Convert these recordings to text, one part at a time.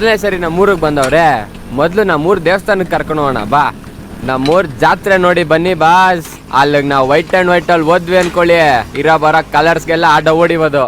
ಮೊದಲನೇ ಸರಿ ನಮ್ಮೂರಿಗೆ ಬಂದವ್ರೆ, ಮೊದಲು ನಮ್ಮೂರ್ ದೇವಸ್ಥಾನಕ್ಕೆ ಕರ್ಕೊಂಡು ಹೋಗೋಣ, ಬಾ. ನಮ್ಮೂರ್ ಜಾತ್ರೆ ನೋಡಿ ಬನ್ನಿ, ಬಾಸ್. ಅಲ್ಲಿಗೆ ನಾವು ವೈಟ್ ಅಂಡ್ ವೈಟ್ ಅಲ್ಲಿ ಓದ್ವಿ ಅನ್ಕೊಳ್ಳಿ. ಇರೋ ಬರೋ ಕಲರ್ಸ್ಗೆಲ್ಲ ಆಟ ಓಡಿಬೋದು.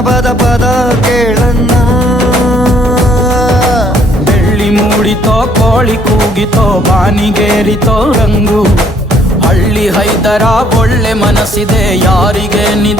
ಜಾನಪದ ಪದ ಕೇಳಣ್ಣ. ಬೆಳ್ಳಿ ಮೂಡಿತೋ, ಕೋಳಿ ಕೂಗಿತೋ, ಬಾನಿಗೇರಿತೋ, ರಂಗು. ಹಳ್ಳಿ ಹೈದರ ಒಳ್ಳೆ ಮನಸ್ಸಿದೆ, ಯಾರಿಗೆ ಹಂಗು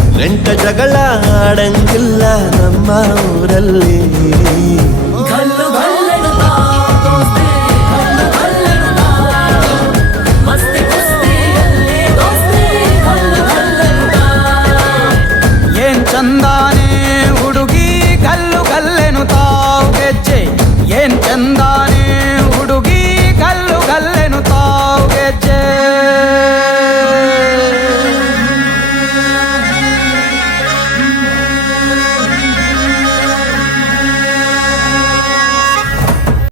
ನೆಂಟ ಜಗಳ ಆಡಂಗಿಲ್ಲ ನಮ್ಮ ಊರಲ್ಲಿ ಘಲ್ಲು ಘಲ್ಲೆನು ತಾವು